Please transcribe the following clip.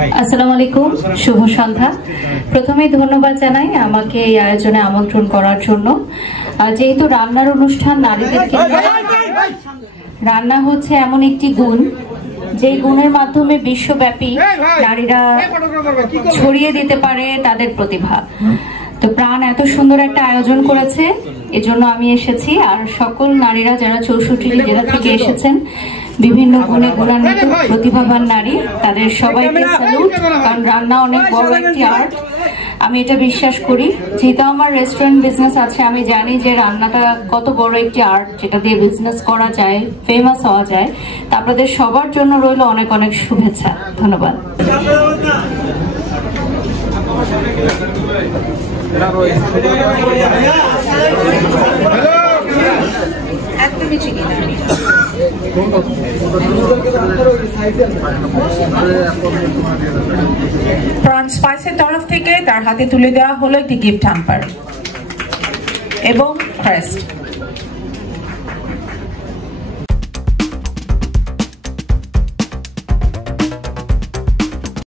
আসসালামু আলাইকুম, শুভ সন্ধ্যা। প্রথমে ধন্যবাদ জানাই আমাকে এই আয়োজনে আমন্ত্রণ করার জন্য। যেহেতু রান্নার অনুষ্ঠান, নারীদেরকে রান্না হচ্ছে এমন একটি গুণ যে গুণের মাধ্যমে বিশ্বব্যাপী নারীরা ছড়িয়ে দিতে পারে তাদের প্রতিভা। তো প্রাণ এত সুন্দর একটা আয়োজন করেছে, এজন্য আমি এসেছি। আর সকল নারীরা যারা 64 জেলা থেকে এসেছেন, বিভিন্ন গুণে গুণান্বিত প্রতিভাবান নারী, তাদের সবাইকে স্যালুট। কারণ রান্না অনেক বড় একটি আর্ট, আমি এটা বিশ্বাস করি। যেহেতু আমার রেস্টুরেন্ট বিজনেস আছে, আমি জানি যে রান্নাটা কত বড় একটি আর্ট, যেটা দিয়ে বিজনেস করা যায়, ফেমাস হওয়া যায়। তা আপনাদের সবার জন্য রইল অনেক অনেক শুভেচ্ছা। ধন্যবাদ। প্রাণ স্পাইসের তরফ থেকে তার হাতে তুলে দেওয়া হলো একটি গিফট হ্যাম্পার এবং ক্রেস্ট।